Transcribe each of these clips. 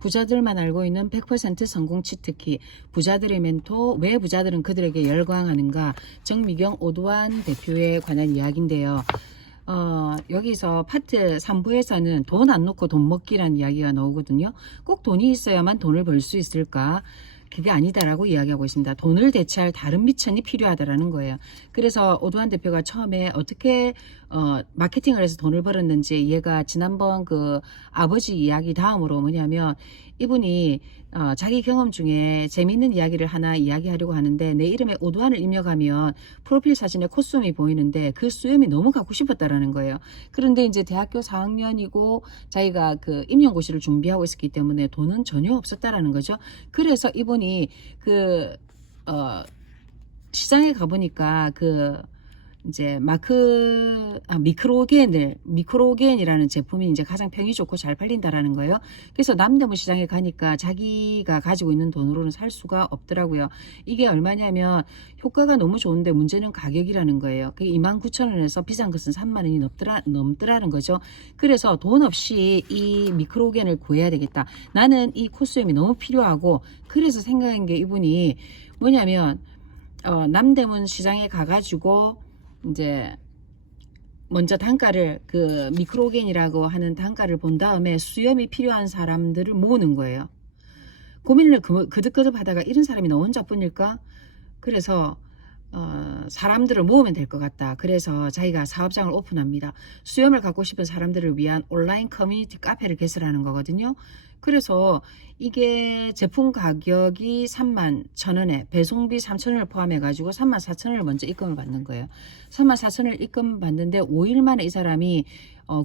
부자들만 알고 있는 100% 성공 치트키, 부자들의 멘토, 왜 부자들은 그들에게 열광하는가, 정미경 오두환 대표에 관한 이야기인데요. 여기서 파트 3부에서는 돈 안 놓고 돈 먹기라는 이야기가 나오거든요. 꼭 돈이 있어야만 돈을 벌 수 있을까? 그게 아니다라고 이야기하고 있습니다. 돈을 대체할 다른 미천이 필요하다라는 거예요. 그래서 오두환 대표가 처음에 어떻게 마케팅을 해서 돈을 벌었는지, 얘가 지난번 그 아버지 이야기 다음으로 뭐냐면, 이분이 자기 경험 중에 재미있는 이야기를 하나 이야기하려고 하는데, 내 이름에 오두환을 입력하면 프로필 사진에 콧수염이 보이는데 그 수염이 너무 갖고 싶었다라는 거예요. 그런데 이제 대학교 4학년이고 자기가 그 임용고시를 준비하고 있었기 때문에 돈은 전혀 없었다라는 거죠. 그래서 이분이 그 시장에 가보니까 그 이제 미크로겐이라는 제품이 이제 가장 평이 좋고 잘 팔린다라는 거예요. 그래서 남대문 시장에 가니까 자기가 가지고 있는 돈으로는 살 수가 없더라고요. 이게 얼마냐면 효과가 너무 좋은데 문제는 가격이라는 거예요. 그게 29,000원에서 비싼 것은 30,000원이 넘더라는 거죠. 그래서 돈 없이 이 미크로겐을 구해야 되겠다. 나는 이 콧수염이 너무 필요하고, 그래서 생각한 게 이분이 뭐냐면 남대문 시장에 가가지고 이제 먼저 단가를, 그 미크로겐이라고 하는 단가를 본 다음에 수염이 필요한 사람들을 모으는 거예요. 고민을 그득그득 하다가 이런 사람이 나 혼자뿐일까? 그래서 사람들을 모으면 될 것 같다. 그래서 자기가 사업장을 오픈합니다. 수염을 갖고 싶은 사람들을 위한 온라인 커뮤니티 카페를 개설하는 거거든요. 그래서 이게 제품 가격이 31,000원에 배송비 3,000원을 포함해 가지고 34,000원을 먼저 입금을 받는 거예요. 34,000원을 입금 받는데 5일 만에 이 사람이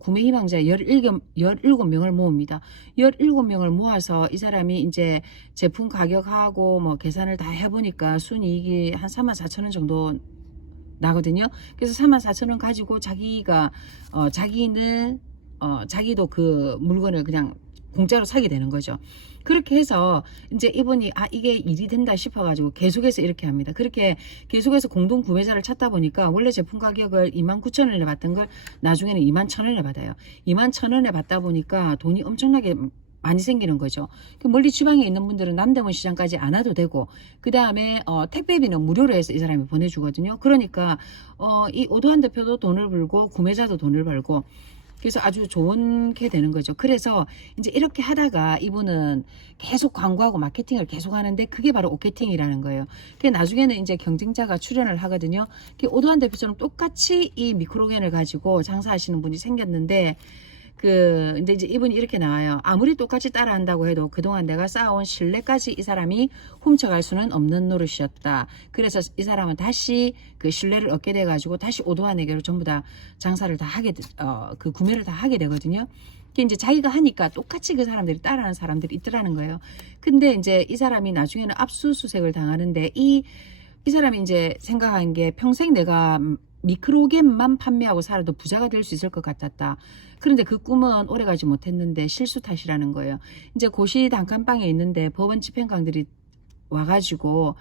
구매 희망자 17명을 모읍니다. 17명을 모아서 이 사람이 이제 제품 가격하고 뭐 계산을 다 해보니까 순이익이 한 34,000원 정도 나거든요. 그래서 34,000원 가지고 자기가 자기도 그 물건을 그냥 공짜로 사게 되는 거죠. 그렇게 해서 이제 이분이 이게 일이 된다 싶어가지고 계속해서 이렇게 합니다. 그렇게 계속해서 공동 구매자를 찾다 보니까 원래 제품 가격을 29,000원에 받던 걸 나중에는 21,000원에 받아요. 21,000원에 받다 보니까 돈이 엄청나게 많이 생기는 거죠. 멀리 지방에 있는 분들은 남대문 시장까지 안 와도 되고, 그 다음에 택배비는 무료로 해서 이 사람이 보내주거든요. 그러니까 이 오도환 대표도 돈을 벌고 구매자도 돈을 벌고, 그래서 아주 좋게 되는 거죠. 그래서 이제 이렇게 하다가 이분은 계속 광고하고 마케팅을 계속 하는데, 그게 바로 오케팅이라는 거예요. 그게 나중에는 이제 경쟁자가 출연을 하거든요. 오도환 대표처럼 똑같이 이 미크로겐을 가지고 장사하시는 분이 생겼는데, 근데 이제 이분이 이렇게 나와요. 아무리 똑같이 따라한다고 해도 그동안 내가 쌓아온 신뢰까지 이 사람이 훔쳐갈 수는 없는 노릇이었다. 그래서 이 사람은 다시 그 신뢰를 얻게 돼가지고 다시 오도환에게로 전부 다 장사를 다 하게, 그 구매를 다 하게 되거든요. 이제 자기가 하니까 똑같이 그 사람들이 따라하는 사람들이 있더라는 거예요. 근데 이제 이 사람이 나중에는 압수수색을 당하는데, 이 사람이 이제 생각한 게 평생 내가 미크로겐만 판매하고 살아도 부자가 될 수 있을 것 같았다. 그런데 그 꿈은 오래가지 못했는데 실수 탓이라는 거예요. 이제 고시 단칸방에 있는데 법원 집행관들이 와가지고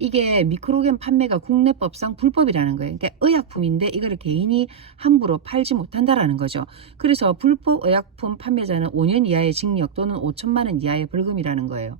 이게 미크로겐 판매가 국내법상 불법이라는 거예요. 그러니까 의약품인데 이거를 개인이 함부로 팔지 못한다라는 거죠. 그래서 불법 의약품 판매자는 5년 이하의 징역 또는 5천만 원 이하의 벌금이라는 거예요.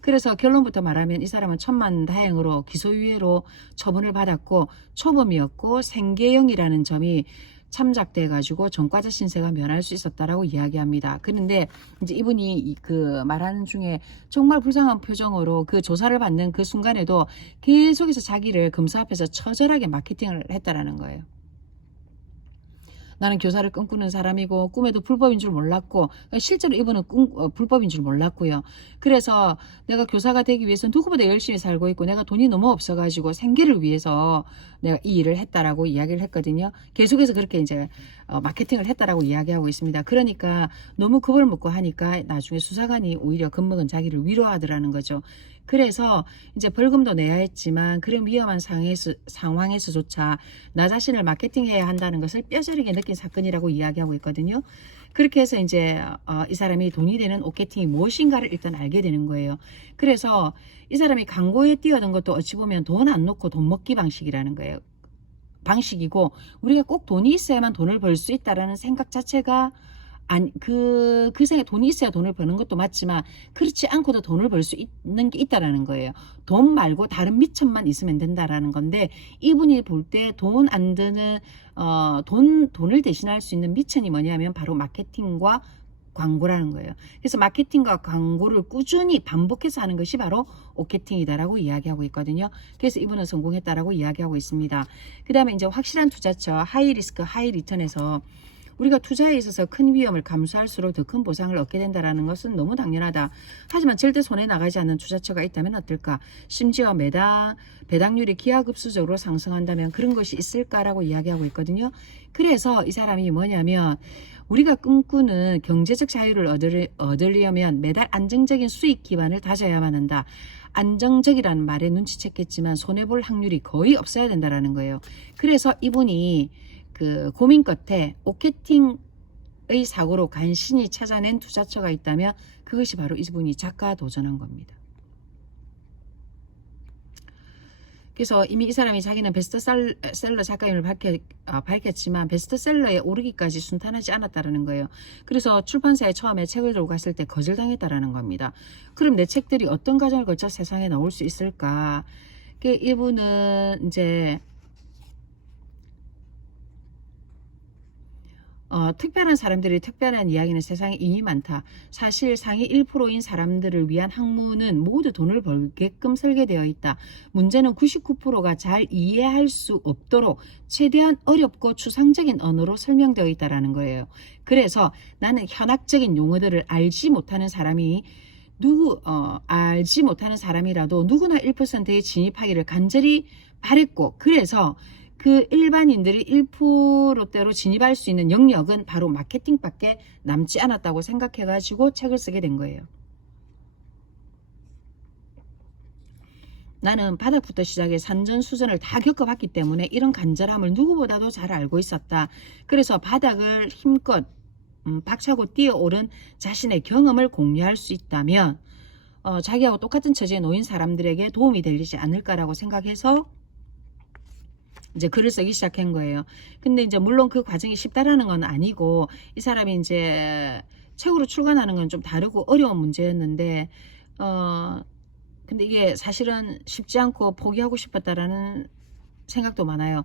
그래서 결론부터 말하면 이 사람은 천만다행으로 기소유예로 처분을 받았고, 초범이었고 생계형이라는 점이 참작돼 가지고 전과자 신세가 면할 수 있었다라고 이야기합니다. 그런데 이제 이분이 그 말하는 중에 정말 불쌍한 표정으로 그 조사를 받는 그 순간에도 계속해서 자기를 검사 앞에서 처절하게 마케팅을 했다라는 거예요. 나는 교사를 꿈꾸는 사람이고 꿈에도 불법인 줄 몰랐고, 실제로 이분은 불법인 줄 몰랐고요. 그래서 내가 교사가 되기 위해서 누구보다 열심히 살고 있고, 내가 돈이 너무 없어가지고 생계를 위해서 내가 이 일을 했다라고 이야기를 했거든요. 계속해서 그렇게 이제 마케팅을 했다라고 이야기하고 있습니다. 그러니까 너무 겁을 먹고 하니까 나중에 수사관이 오히려 겁먹은 자기를 위로하더라는 거죠. 그래서 이제 벌금도 내야 했지만 그런 위험한 상황에서조차 나 자신을 마케팅해야 한다는 것을 뼈저리게 느낀 사건이라고 이야기하고 있거든요. 그렇게 해서 이제 이 사람이 돈이 되는 오케팅이 무엇인가를 일단 알게 되는 거예요. 그래서 이 사람이 광고에 뛰어든 것도 어찌 보면 돈 안 놓고 돈 먹기 방식이라는 거예요. 방식이고, 우리가 꼭 돈이 있어야만 돈을 벌 수 있다라는 생각 자체가 그 생에 돈이 있어야 돈을 버는 것도 맞지만 그렇지 않고도 돈을 벌 수 있는 게 있다라는 거예요. 돈 말고 다른 미천만 있으면 된다라는 건데 이분이 볼 때 돈 안 드는 돈을 대신할 수 있는 미천이 뭐냐면 바로 마케팅과 광고라는 거예요. 그래서 마케팅과 광고를 꾸준히 반복해서 하는 것이 바로 오케팅이다라고 이야기하고 있거든요. 그래서 이분은 성공했다라고 이야기하고 있습니다. 그 다음에 이제 확실한 투자처 하이 리스크 하이 리턴에서 우리가 투자에 있어서 큰 위험을 감수할수록 더 큰 보상을 얻게 된다는 것은 너무 당연하다. 하지만 절대 손해 나가지 않는 투자처가 있다면 어떨까? 심지어 배당률이 기하급수적으로 상승한다면 그런 것이 있을까라고 이야기하고 있거든요. 그래서 이 사람이 뭐냐면 우리가 꿈꾸는 경제적 자유를 얻으려면 매달 안정적인 수익 기반을 다져야만 한다. 안정적이라는 말에 눈치챘겠지만 손해볼 확률이 거의 없어야 된다는 거예요. 그래서 이분이 그 고민 끝에 오케팅의 사고로 간신히 찾아낸 투자처가 있다면 그것이 바로 이분이 작가 도전한 겁니다. 그래서 이미 이 사람이 자기는 베스트셀러 작가임을 밝혔지만 베스트셀러에 오르기까지 순탄하지 않았다는 거예요. 그래서 출판사에 처음에 책을 들고 갔을 때 거절당했다는 겁니다. 그럼 내 책들이 어떤 과정을 거쳐 세상에 나올 수 있을까? 이분은 이제 특별한 사람들이 특별한 이야기는 세상에 이미 많다. 사실 상위 1%인 사람들을 위한 학문은 모두 돈을 벌게끔 설계되어 있다. 문제는 99%가 잘 이해할 수 없도록 최대한 어렵고 추상적인 언어로 설명되어 있다는 거예요. 그래서 나는 현학적인 용어들을 알지 못하는 사람이라도 누구나 1%에 진입하기를 간절히 바랬고 그래서 그 일반인들이 1%대로 진입할 수 있는 영역은 바로 마케팅밖에 남지 않았다고 생각해가지고 책을 쓰게 된 거예요. 나는 바닥부터 시작해 산전수전을 다 겪어봤기 때문에 이런 간절함을 누구보다도 잘 알고 있었다. 그래서 바닥을 힘껏 박차고 뛰어오른 자신의 경험을 공유할 수 있다면 자기하고 똑같은 처지에 놓인 사람들에게 도움이 되지 않을까라고 생각해서 이제 글을 쓰기 시작한 거예요. 근데 이제 물론 그 과정이 쉽다라는 건 아니고 이 사람이 이제 책으로 출간하는 건 좀 다르고 어려운 문제였는데 근데 이게 사실은 쉽지 않고 포기하고 싶었다라는 생각도 많아요.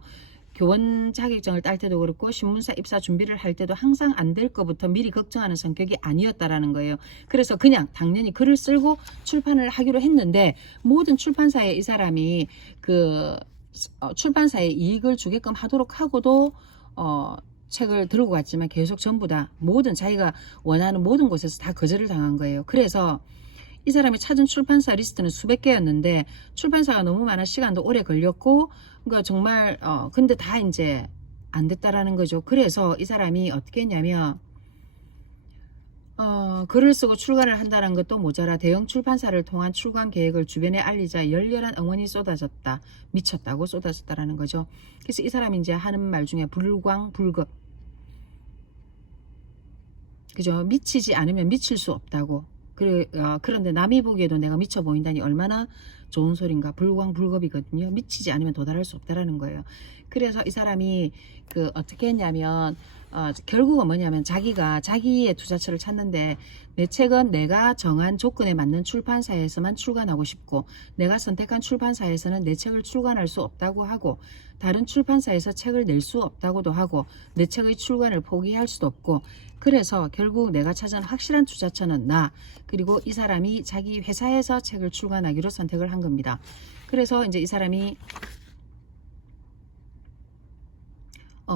교원 자격증을 딸 때도 그렇고 신문사 입사 준비를 할 때도 항상 안 될 것부터 미리 걱정하는 성격이 아니었다라는 거예요. 그래서 그냥 당연히 글을 쓰고 출판을 하기로 했는데 모든 출판사에 이 사람이 출판사에 이익을 주게끔 하도록 하고도 책을 들고 갔지만 계속 전부 다 모든 자기가 원하는 모든 곳에서 다 거절을 당한 거예요. 그래서 이 사람이 찾은 출판사 리스트는 수백 개였는데 출판사가 너무 많아 시간도 오래 걸렸고 그러니까 정말 근데 다 이제 안 됐다라는 거죠. 그래서 이 사람이 어떻게 했냐면 글을 쓰고 출간을 한다는 것도 모자라 대형 출판사를 통한 출간 계획을 주변에 알리자 열렬한 응원이 쏟아졌다. 미쳤다고 쏟아졌다라는 거죠. 그래서 이 사람이 이제 하는 말 중에 불광불급. 그죠? 미치지 않으면 미칠 수 없다고. 그런데 남이 보기에도 내가 미쳐 보인다니 얼마나 좋은 소린가. 불광불급이거든요. 미치지 않으면 도달할 수 없다라는 거예요. 그래서 이 사람이 어떻게 했냐면 결국은 뭐냐면 자기가 자기의 투자처를 찾는데 내 책은 내가 정한 조건에 맞는 출판사에서만 출간하고 싶고 내가 선택한 출판사에서는 내 책을 출간할 수 없다고 하고 다른 출판사에서 책을 낼 수 없다고도 하고 내 책의 출간을 포기할 수도 없고 그래서 결국 내가 찾은 확실한 투자처는 나 그리고 이 사람이 자기 회사에서 책을 출간하기로 선택을 한 겁니다. 그래서 이제 이 사람이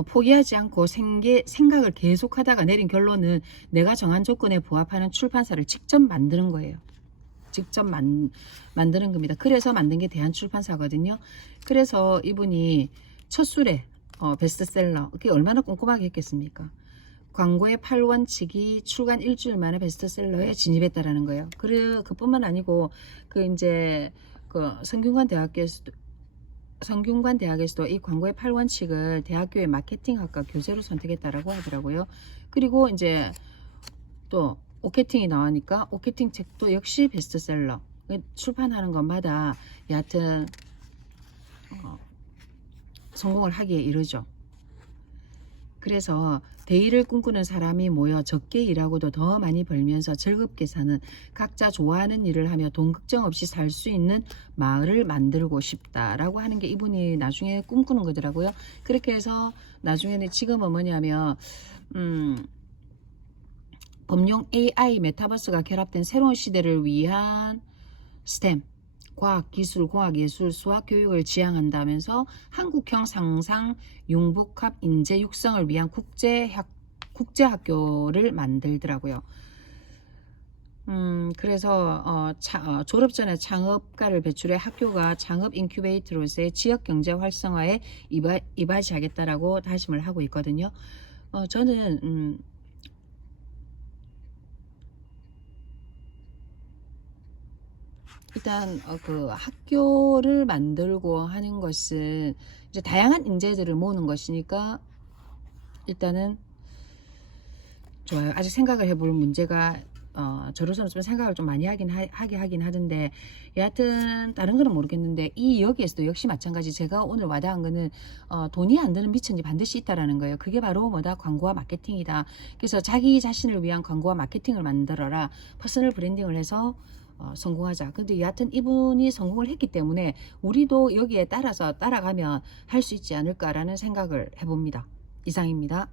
포기하지 않고 생각을 계속하다가 내린 결론은 내가 정한 조건에 부합하는 출판사를 직접 만드는 거예요. 직접 만드는 겁니다. 그래서 만든 게 대한출판사거든요. 그래서 이분이 첫 술에 베스트셀러 그게 얼마나 꼼꼼하게 했겠습니까? 광고의 8원칙이 출간 일주일 만에 베스트셀러에 진입했다라는 거예요. 그뿐만 아니고 이제 성균관 대학에서도 이 광고의 8원칙을 대학교의 마케팅학과 교재로 선택했다라고 하더라고요. 그리고 이제 또 오케팅이 나오니까 오케팅 책도 역시 베스트셀러 출판하는 것마다 여하튼 성공을 하기에 이르죠. 그래서 대일을 꿈꾸는 사람이 모여 적게 일하고도 더 많이 벌면서 즐겁게 사는, 각자 좋아하는 일을 하며 돈 걱정 없이 살 수 있는 마을을 만들고 싶다라고 하는 게 이분이 나중에 꿈꾸는 거더라고요. 그렇게 해서 나중에는 지금은 뭐냐면 범용 AI 메타버스가 결합된 새로운 시대를 위한 스템, 과학, 기술, 공학, 예술, 수학, 교육을 지향한다면서 한국형 상상 융복합 인재 육성을 위한 국제학교를 만들더라고요. 그래서 졸업 전에 창업가를 배출해 학교가 창업 인큐베이터로서의 지역 경제 활성화에 이바지하겠다라고 다짐을 하고 있거든요. 저는 일단 그 학교를 만들고 하는 것은 이제 다양한 인재들을 모으는 것이니까 일단은 좋아요. 아직 생각을 해볼 문제가 저로서는 좀 생각을 좀 많이 하긴 하던데, 여하튼 다른 거는 모르겠는데 이 여기에서도 역시 마찬가지, 제가 오늘 와닿은 거는 돈이 안 드는 미천이 반드시 있다라는 거예요. 그게 바로 뭐다? 광고와 마케팅이다. 그래서 자기 자신을 위한 광고와 마케팅을 만들어라. 퍼스널 브랜딩을 해서 성공하자. 근데 여하튼 이분이 성공을 했기 때문에 우리도 여기에 따라서 따라가면 할 수 있지 않을까라는 생각을 해봅니다. 이상입니다.